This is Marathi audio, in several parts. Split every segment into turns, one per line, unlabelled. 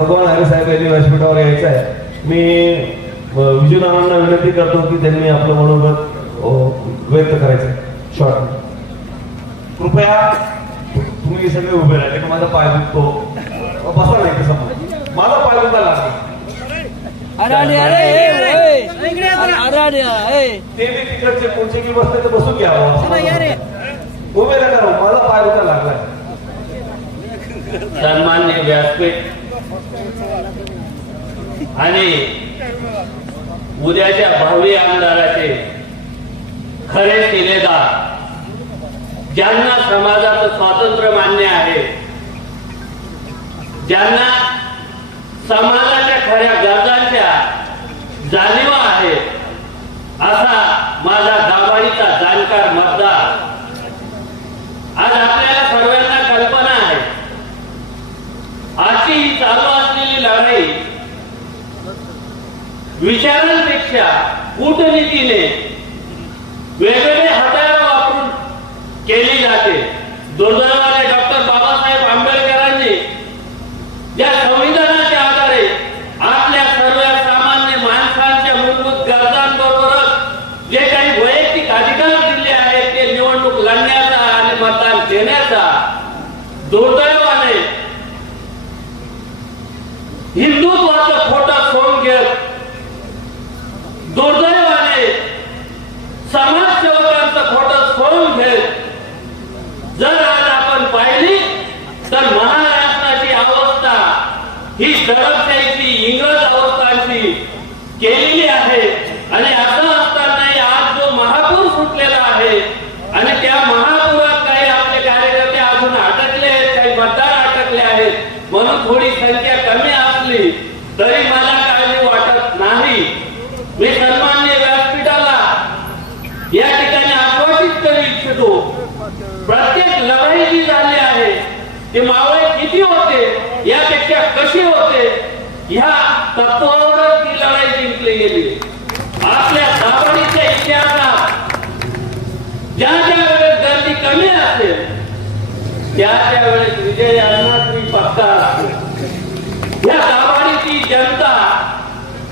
भगवान हरे साहेब यांनी व्यासपीठावर यायचं आहे. मी अ, विजयनानांना विनंती करतो की त्यांनी आपलं मनोगत व्यक्त करायचं. शॉर्ट कृपया तुम्ही सगळे उभे राहिले की माझा पाय दुखतो? बसा नाही तसं माझा पाय दुखायला. ते बी तिकडचे पुढचे की बसते ते बसून घ्यावं उभे नका राहू माझा पाय दुखायला लागलाय
सन्मान्य व्यासपीठ आणि उद्याच्या भावी आमदाराचे खरे शिलेदार ज्यांना समाजाचं स्वातंत्र्य मान्य आहे ज्यांना समाजाच्या खऱ्या गरजांच्या जाणीवा आहेत असा माझा दाभाडीचा जाणकार मतदार आज आपल्याला सर्वांना कल्पना आहे आजची ही चालू असलेली लढाई विचारांपेक्षा कूटनीतीने वेगवेगळे हत्यार वापरून केली जाते. दुर्दैवाने डॉक्टर बाबासाहेब आंबेडकरांनी या संविधानाच्या आधारे आपल्या सर्व सामान्य माणसांच्या मूलभूत गरजांबरोबरच जे काही वैयक्तिक अधिकार दिले आहेत ते निवडणूक लढण्याचा आणि मतदान देण्याचा दुर्दैव हिंदुत्वाचं खोटं सोंग घेत दुर्दैवाने समाजसेवकांचं खोटं सोडून घेत जर आज आपण पाहिली तर महाराष्ट्राची अवस्था ही दडपशाहीची इंग्रज अवस्थांची केलेली आहे. आणि असं असतानाही आज जो महापूर सुटलेला आहे आणि त्या महापुरात काही आपले कार्यकर्ते अजून अटकले आहेत काही मतदार अटकले आहेत म्हणून थोडी संख्या कमी असली तरी मला काळजी वाटत नाही मी सन्मान्य व्यासपीठाला या ठिकाणी आश्वासित करू इच्छितो प्रत्येक लढाई जी झाली आहे ते मावळे किती होते यापेक्षा कशी होते ह्या तत्वावरच ती लढाई जिंकली गेली आपल्या दावणीच्या इतिहासात ज्या ज्या वेळेस गर्दी कमी असेल त्या त्या वेळेस विजय अन्नात्री पक्का असतो या दाबाडीची जनता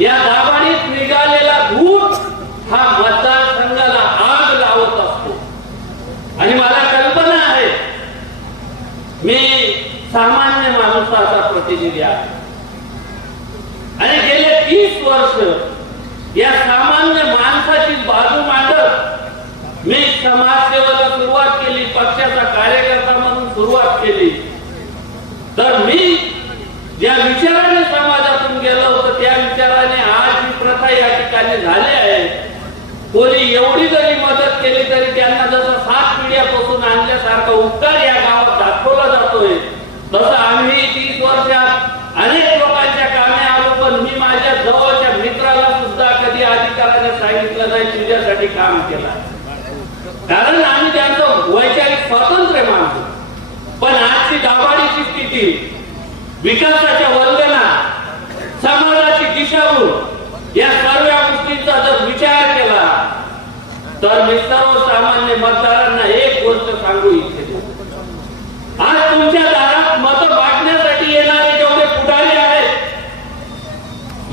या दाबाडीत निघालेला भूत हा मतदारसंघाला आग लावत असतो. आणि मला कल्पना आहे मी सामान्य माणसाचा प्रतिनिधी आहे. आणि गेले तीस वर्ष या सामान्य माणसाची बाजू समाजसेवाला सुरुवात केली पक्षाचा कार्यकर्ता म्हणून सुरुवात केली. तर मी ज्या विचाराने समाजातून गेलो होतो त्या विचाराने आज ही प्रथा या ठिकाणी झाली आहे. कोणी एवढी जरी मदत केली तरी त्यांना जसं सात पिढ्यापासून आणल्यासारखा उपकार या गावात दाखवला जातोय तसं आम्ही तीस वर्षात अनेक लोकांच्या कामे आलो पण मी माझ्या जवळच्या मित्राला सुद्धा कधी अधिकाराने सांगितलं नाही तुझ्यासाठी काम केलं. कारण आम्ही त्यांचं वैचारिक स्वातंत्र्य मानतो. पण आजची दाबाडीची स्थिती विकासाच्या वंदना समाजाची दिशाभूल या सर्व गोष्टींचा जर विचार केला तर मी सर्वसामान्य मतदारांना एक गोष्ट सांगू इच्छितो. आज तुमच्या दारात मत वाटण्यासाठी येणारे जेवढे पुढारी आहेत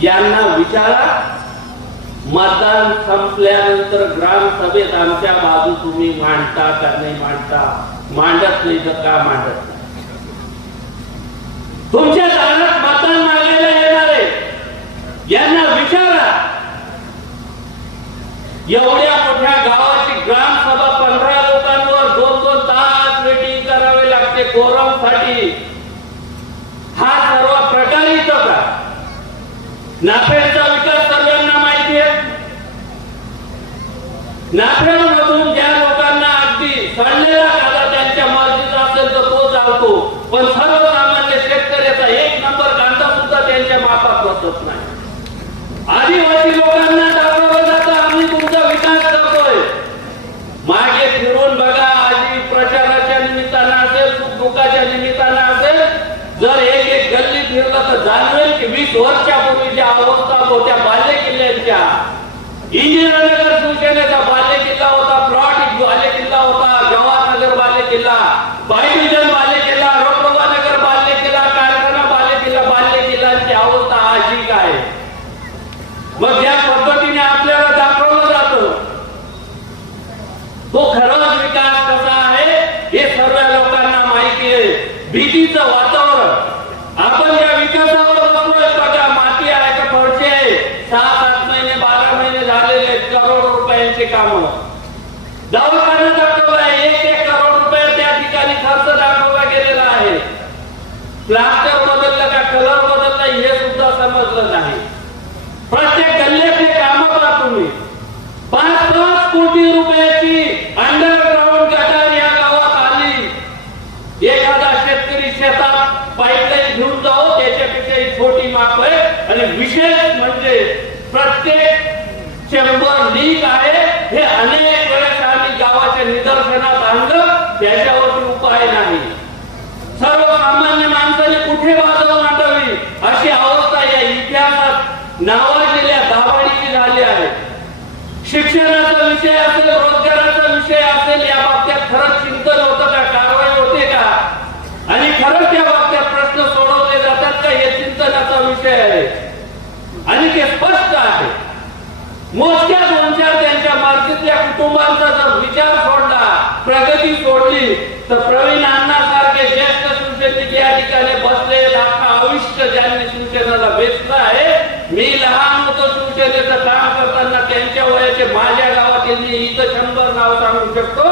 यांना विचारा मतदान संपल्यानंतर ग्रामसभेत आमच्या बाजू तुम्ही मांडता का नाही मांडता? मांडत नाही तर का मांडत नाही? तुमच्या दारात मतदान मागायला येणारे यांना विचारा. एवढ्या मोठ्या गावाची ग्रामसभा पंधरा लोकांवर दोन दोन तास मिटिंग करावे लागते कोरमसाठी हा सर्व प्रकार येतो का नाफेडचा विकास सर्वांना माहिती आहे नाफेडमधून ज्या लोकांना अगदी सडलेला कांदा त्यांच्या मर्जीचा असेल तर तो चालतो. पण सर्वसामान्य शेतकऱ्याचा एक नंबर कांदा सुद्धा त्यांच्या मापात बसत नाही. आदिवासी लोकांना दाखवलं जातं आम्ही तुमचा विकास करतोय. मागे फिरून बघा आधी प्रचाराच्या निमित्तानं असेल सुख दुःखाच्या निमित्तानं असेल जर एक एक गल्ली फिरलं तर जाणवेल की वीस वर्षापूर्वीच्या अवस्था होत्या बाल्य किल्ल्यांच्या इंजिनियर सूचनेचा बाल्य किल्ला होता प्लॉट बाल्य किल्ला होता जवाहरनगर बाल्य किल्ला बायडिव्हिजन नगर बाल्य किल्ला कारखाना बाल्य किल्ला बाल्य किल्ला सहा सात महिने बारा महिने झालेले आहेत करोड रुपयांची दवाखाना दाखवला एक एक करोड रुपये त्या ठिकाणी खर्च दाखवला गेलेला आहे. प्लास्टर बदललं का कलर बदलला हे सुद्धा समजलं नाही. प्रत्येक गल्ल्यातले काम करा तुम्ही. पाच पाच कोटी रुपयाची अंडरग्राऊंड गटार या गावात आली. एखादा शेतकरी शेतात पाईपलाईन घेऊन जाऊ त्याच्यापेक्षा छोटी माप आहे. आणि विशेष म्हणजे प्रत्येक चेंबर लीक आहे हे अनेक वेळेस आम्ही गावाच्या निदर्शनात आणलं त्याच्यावरती उपाय नाही सर्वसामान्य माणसाने कुठे बाजू मांडावी अशी अवस्था या इतिहासात नावाजलेल्या दावाडीची झाली आहे शिक्षणाचा विषय असेल रोजगाराचा विषय असेल या बाबतीत खरंच चिंतन होतं का? कारवाई होते का? आणि खरंच त्या बाबतीत प्रश्न सोडवले जातात का? हे चिंतनाचा विषय आहे. आणि ते स्पष्ट आहे. मोजक्या दोन चार त्यांच्या मार्गीतल्या कुटुंबांचा जर विचार सोडला प्रगती सोडली तर प्रवीण अण्णा सारखे ज्येष्ठ शिवसैनिक या ठिकाणी बसले अख्खा आयुष्य ज्यांनी शिवसेनेला वेचलं आहे मी लहान होतो शिवसेनेचं काम करताना त्यांच्या वयाचे माझ्या गावातील मी इथं शंभर नाव सांगू शकतो.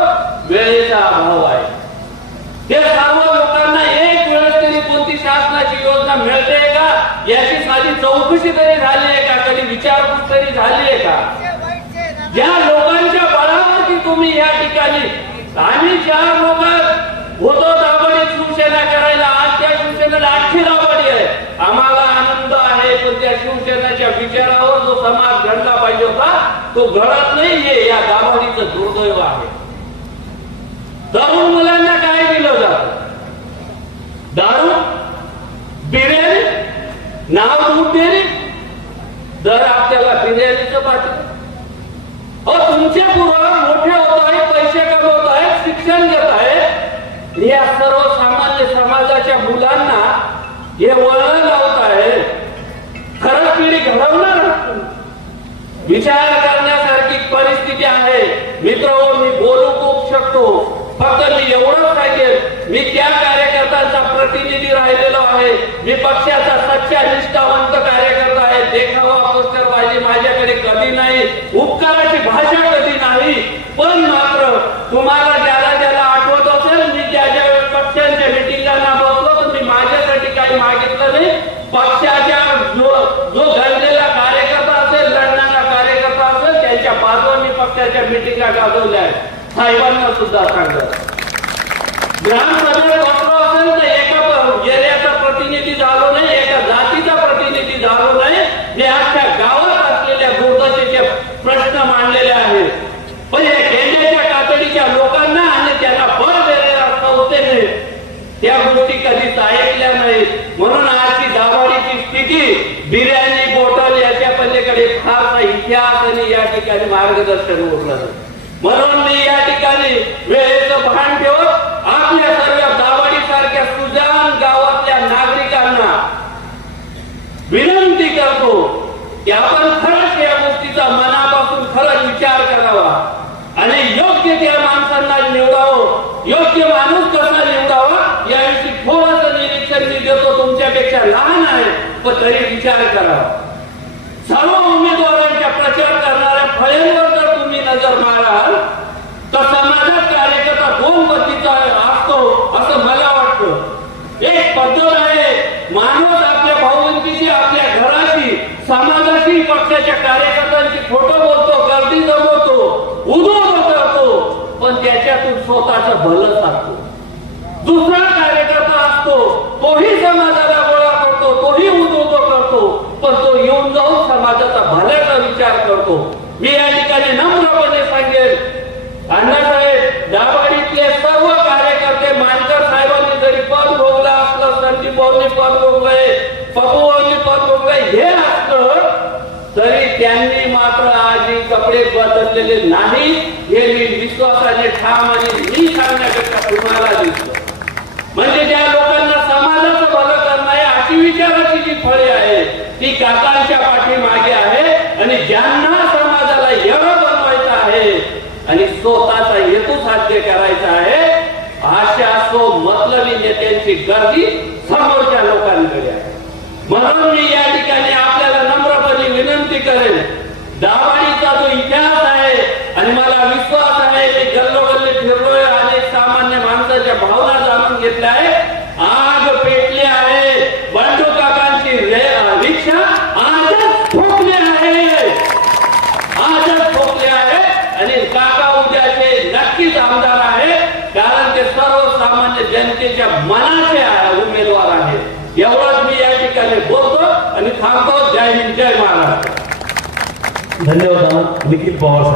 वेळेचा अभाव आहे. ते सर्व लोकांना एक वेळेस तरी कोणती शासनाची योजना मिळते का? याची माझी चौकशी तरी झाली आहे का? कधी विचारपूस तरी झाली आहे का? ज्या लोकांच्या बळावरती तुम्ही या ठिकाणी आम्ही चार लोक होतो दाबडी शिवसेना करायला आज त्या शिवसेनेला आठशे दाबडी आहे आम्हाला आनंद आहे पण त्या शिवसेनेच्या विचारावर जो समाज घडला पाहिजे होता तो घडत नाहीये या दाबडीचं दुर्दैव आहे. तरुण मुलांना काय दिलं जात? दारू बिर्याणी नाव दूध देणे दर आपल्याला बिर्याणीचं पाठवलं अ तुमचे पूर्वज मोठे होत आहेत पैसे कमवत आहेत शिक्षण घेत आहेत. या सर्वसामान्य समाजाच्या मुलांना हे वळण विचार करण्यासारखी परिस्थिती आहे. मित्र मी बोलू खूप शकतो. फक्त मी एवढंच सांगेल मी त्या कार्यकर्त्यांचा प्रतिनिधी राहिलेलो आहे. मी पक्षाचा सच्चा निष्ठावंत कार्यकर्ता आहे. देखावा पोस्टरबाजी माझ्याकडे कधी नाही. उपकाराची भाषा कधी नाही. पण मात्र तुम्हाला ज्याला ज्याला आठवत असेल मी ज्या ज्या वेळेस पक्षांच्या मिटिंगांना बसलो तर मी माझ्यासाठी काही मागितलं नाही पक्षाच्या जो जो घडलेला कार्यकर्ता असेल लढणारा कार्यकर्ता असेल त्यांच्या बाजूने पक्षाच्या मिटिंगा गाजवल्या. आहेत साहेबांना सुद्धा सांगत. ग्रामसभेत बसलो असेल तर एका एरियाचा प्रतिनिधी झालो नाही एका जातीचा प्रतिनिधी झालो नाही. हे आजच्या गावात असलेल्या दुर्दशेचे प्रश्न मांडलेले आहेत. पण या केंद्राच्या तातडीच्या लोकांना आणि त्यांना बळ देणाऱ्या संस्थेने त्या गोष्टी कधीच ऐकल्या नाहीत. म्हणून आजची दावाडीची स्थिती बिर्याणी ठिकाणी मार्गदर्शन उरलं नाही. म्हणून मी या ठिकाणी वेळेचं भान ठेवत आपल्या सर्व दावाडी सारख्या सुजान गावातल्या नागरिकांना विनंती करतो की आपण खरंच या गोष्टीचा मनापासून खरंच विचार करावा आणि योग्य त्या माणसांना निवडावं योग्य माणूस कसा निवडावा याविषयी थोडस निरीक्षण मी देतो तुमच्यापेक्षा लहान आहे पण तरी विचार करावा सर्व उमेदवारांच्या प्रचार फळ्यांवर जर तुम्ही नजर माराल तर समाजात कार्यकर्ता दोन पद्धतीचा असतो असं मला वाटतं. एक पद्धत आहे माणूस आपल्या भावंतीशी आपल्या घराशी समाजाशी पक्षाच्या कार्यकर्त्यांची फोटो बोलतो गर्दी जमवतो उदो करतो पण त्याच्यातून स्वतःचं भलं साधतो दुसरा कार्यकर्ता असतो तोही समाजाला गोळा करतो तोही उद्योग करतो पण तो येऊन जाऊन समाजाचा भल्याचा विचार करतो. मी या ठिकाणी नम्रपणे सांगेल. अण्णासाहेब दाभाडीतले सर्व कार्यकर्ते मानकर साहेबांनी जरी पद भोगला असलं संदीप भाऊनी पद भोगलंय पप्पू भाऊनी पद भोगलंय हे असलं तरी त्यांनी मात्र आजी कपडे बदललेले नाही हे मी विश्वासाने ठाम आणि मी सांगण्यापेक्षा तुम्हाला दिसतो. म्हणजे ज्या लोकांना समाजाचं भलं करणं आहे अशी विचाराची जी फळे आहे ती काकांच्या पाठीमागे आहे आणि ज्यांना आहे. आणि स्वतःचा हेतू साध्य करायचा आहे. अशा सो मतलबी नेत्यांची गर्दी समोरच्या लोकांकडे आहे. म्हणून मी या ठिकाणी आपल्याला नम्रपणे विनंती करेन दावाडीचा जो इतिहास आहे आणि मला विश्वास आहे ते गल्लोगल्ली फिरलोय अनेक सामान्य माणसाच्या भावना जाणून घेतल्या आहे आग पेटली आहे. बंडू काकांची रिक्षा आजच ठोकली आहे. आजच ठोकले आहे आणि काका उद्याचे नक्कीच आमदार आहे कारण ते सर्वसामान्य जनतेच्या मनाचे उमेदवार आहेत. एवढंच मी या ठिकाणी बोलतो आणि थांबतो. जय हिंद जय महाराष्ट्र.
धन्यवाद निखिल पवार साहेब.